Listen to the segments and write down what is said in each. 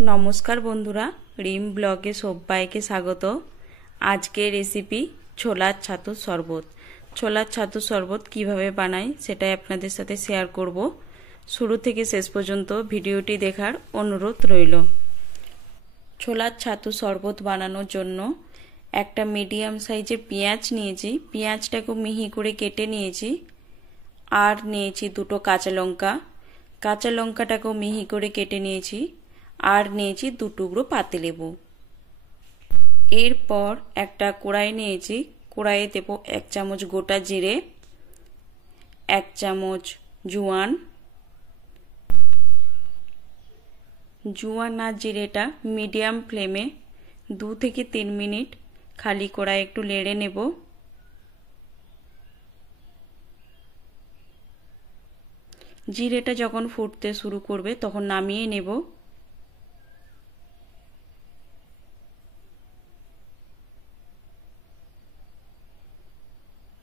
नमस्कार बंधुरा रिम ब्लगे सबाइके स्वागत। आज के रेसिपि छोलार छातुर शरबत। छोलार छातुर शरबत किभाबे बानाई सेटाई आपनादेर साथे शेयर करब। शुरू थेके शेष पर्यन्त भिडियोटी देखार अनुरोध रइल। छोलार छातुर शरबत बानानोर जोन्नो एकटा मीडियम साइजेर पेंयाज नियेछि। पेंयाजटाके मिहि करे केटे नियेछि आर नियेछि दुटो काँचा लंका। काँचा लंकाटाकेও मिहि करे केटे नियेछि আর নিয়েছি দু টুকরো পাতিলেবু। এরপর একটা কড়াই নিয়েছি। কড়াইয়ে দেব 1 চামচ গোটা জিরে, 1 চামচ জোয়ান। জোয়ান আর জিরেটা মিডিয়াম ফ্লেমে 2 থেকে 3 মিনিট খালি কড়াই একটু নেড়ে নেব। জিরেটা যখন ফুটতে শুরু করবে তখন নামিয়ে নেব।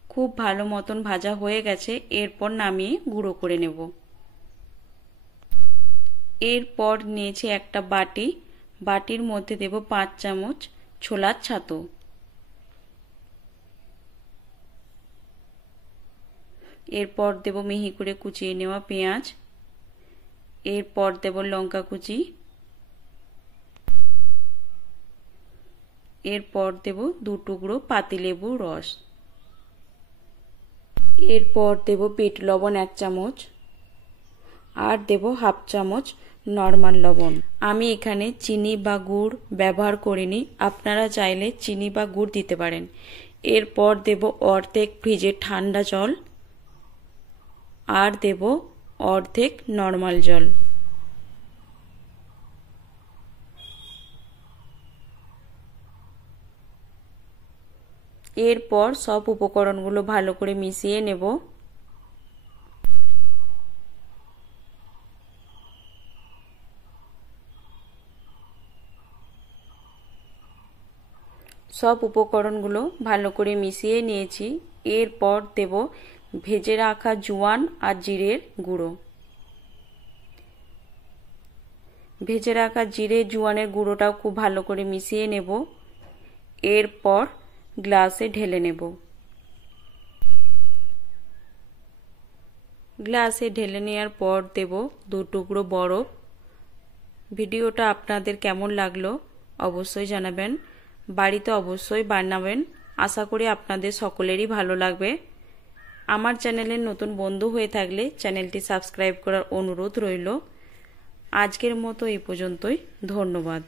खूब भालो मतन भाजा होये गेछे। एरपर नामिये गुड़ो करे नेब। एरपर नियेछि एकटा बाटी। बाटिर मध्य देब 5 चामच छोलार छातु। एरपर देब मिहि करे कुचिये नेওয়া पेंयाज। एरपर देब लंका कुचि। एरपर देब 2 टुकरो पातिलेबुर रस। एरपर देब बीट लवण 1 चामच और देब हाफ चामच नर्माल लवण। आमी एखाने चीनी बा गुड़ व्यवहार करिनी, आपनारा चाइले चीनी बा गुड़ दिते पारेन। एरपर देब अर्धेक फ्रिजे ठंडा जल और देब अर्धेक नर्माल जल। एरपर सब उपकरणगुलो भालो करे मिशिए नेब। सब उपकरणगुलो भालो करे मिशिए निয়েছি। एरपर देब भेजे राखा জোয়ান और জিরের গুঁড়ো। भेजे राखा জিরে জোয়ানের গুঁড়োটাও খুব ভালো করে মিশিয়ে নেব। एरपर ग्लासे ढेले नेब। ग्लासे ढेले नेওয়ার पर देब 2 टुकरो बरफ। भिडियोटा आपनादेर केमन लागलो अवश्यई जानाबेन। बाड़ीते अवश्यई बानाबेन। आशा करी आपनादेर सकलेरই भालो लागबे। आमार चैनेलेर नतुन बंधु हये थाकले चैनेलटी सबस्क्राइब करार अनुरोध रइल। आजकेर मतो एई पर्यन्तই। धन्यवाद।